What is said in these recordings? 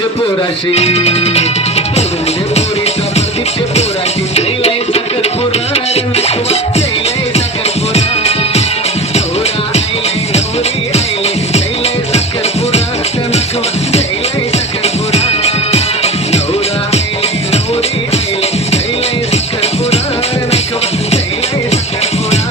प्रदीपचे पोराशी प्रदीपचे पोरीचा प्रदीपचे पोराशी जैलय साखरपुरा जैलय साखरपुरा नवरा आईले नवरी आईले जैलय साखरपुरा नखवा जैलय साखरपुरा नवरा आईले नवरी आईले जैलय साखरपुरा नखवा जैलय साखरपुरा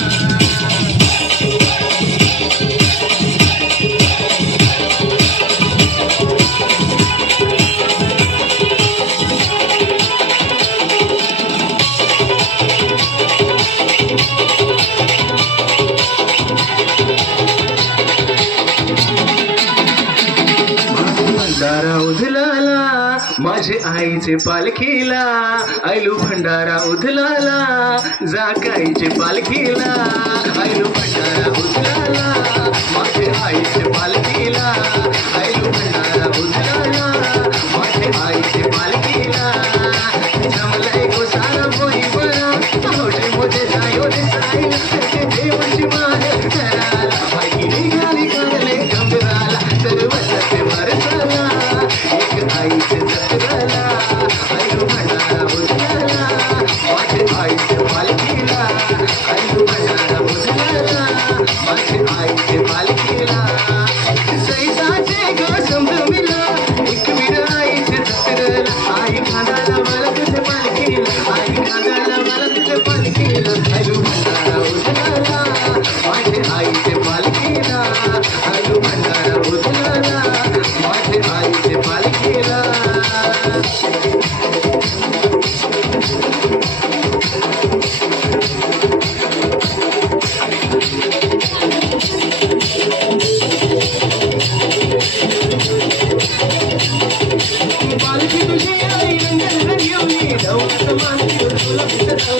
भंडारा उधलाला माझे आईचे पालखीला आयलू भंडारा उधलाला जाकाईचे पालखीला आयलू भंडारा उधलाला माझे आईचे पालखीला आयलू भंडारा उधलाला माझे आईचे पालखीला जमलंय गो सारा बोई बरा मोठे मोठे जायो रे साईला त्याचे देवाची मान कराला बाकी निघाली काढले गंभीराला सर्वस्वते भरसाला एक आईचे जत्राला आयलू भंडारा उधलाला माझे आईचे पालखीला आयलू भंडारा उधलाला माझे आईचे पालखीला सैसाचे ग संभ्रमिला एक वीर आईचे जत्राला आई खांदाला मला तुझे पालखीला आई खांदाला मला तुझे पालखीला आयलू भंडारा उधलाला माझे आईचे पालखीला आयलू भंडारा उधलाला माझे आईचे पालखीला पालखी तुझी आई रंजन घेऊन जाऊ मानती तुला